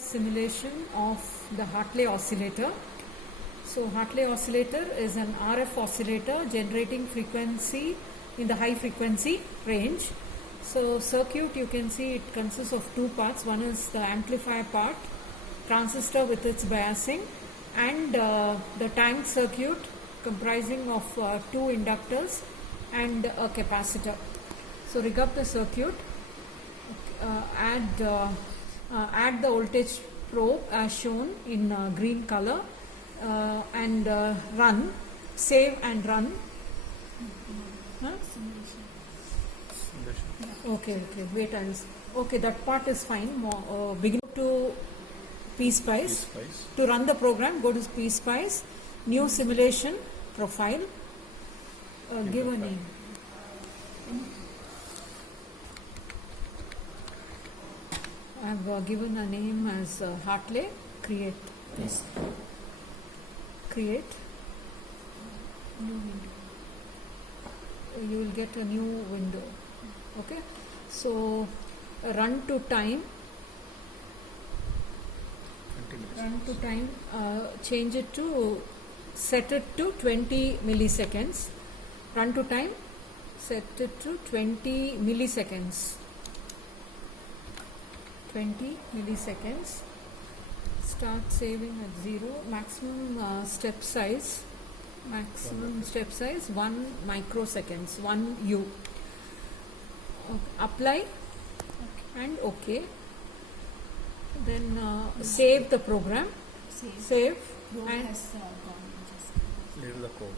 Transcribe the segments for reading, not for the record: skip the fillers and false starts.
Simulation of the Hartley oscillator. So Hartley oscillator is an RF oscillator generating frequency in the high frequency range. So circuit, you can see it consists of two parts. One is the amplifier part, transistor with its biasing, and the tank circuit comprising of two inductors and a capacitor. So rig up the circuit, add the voltage probe as shown in green color, and run, save and run. Huh? Okay, wait, okay, that part is fine. Begin to PSpice. To run the program, go to PSpice, new simulation profile, give a name. I have given a name as Hartley. Create. Yes. Create. New window. You will get a new window. Okay. So run to time. Run to time. Change it to, set it to 20 milliseconds. Run to time. Set it to 20 milliseconds. 20 milliseconds. Start saving at 0. Maximum step size. Maximum step size 1 microseconds. 1 U. Okay. Apply and OK. Then save the program. Save and Little the code.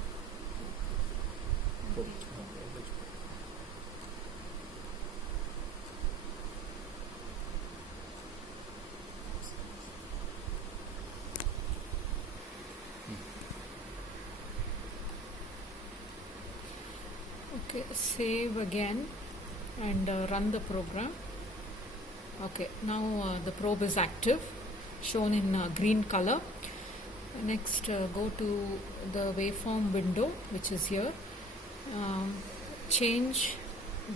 okay, save again and run the program. Okay, now the probe is active, shown in green color. Next, go to the waveform window, which is here. Change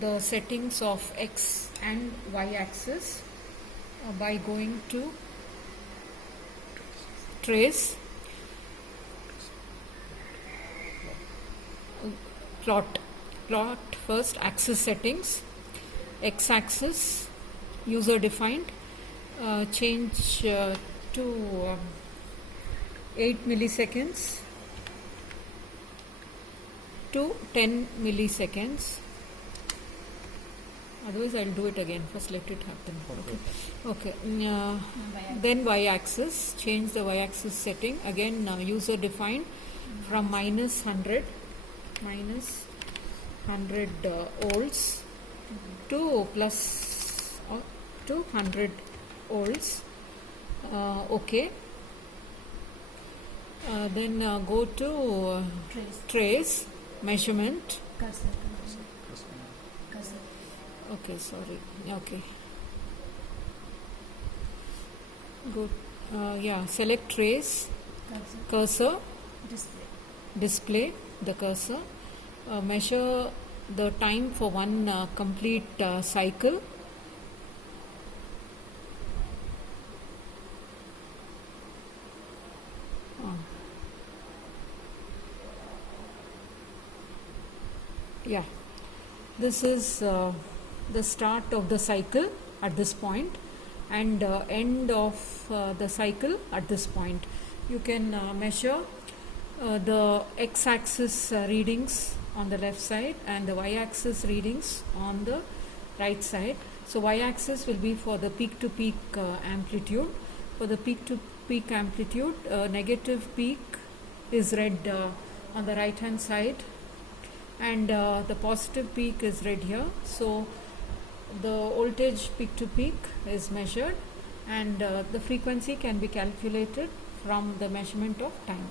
the settings of X and Y axis by going to trace, plot first axis settings, X axis user defined, change to 8 milliseconds to 10 milliseconds. Otherwise I'll do it again. First let it happen. Okay. Then Y-axis. Change the Y-axis setting. Again user defined from minus 100 volts to plus to 100 volts. Okay. Then go to trace measurement. Okay, sorry. Okay. Go. Select trace. Cursor. Display the cursor. Measure the time for one complete cycle. Yeah, this is the start of the cycle at this point and end of the cycle at this point. You can measure the x-axis readings on the left side and the y-axis readings on the right side. So y-axis will be for the peak-to-peak amplitude. For the peak-to-peak amplitude, negative peak is read on the right hand side, and the positive peak is read here. So the voltage peak to peak is measured, and the frequency can be calculated from the measurement of time.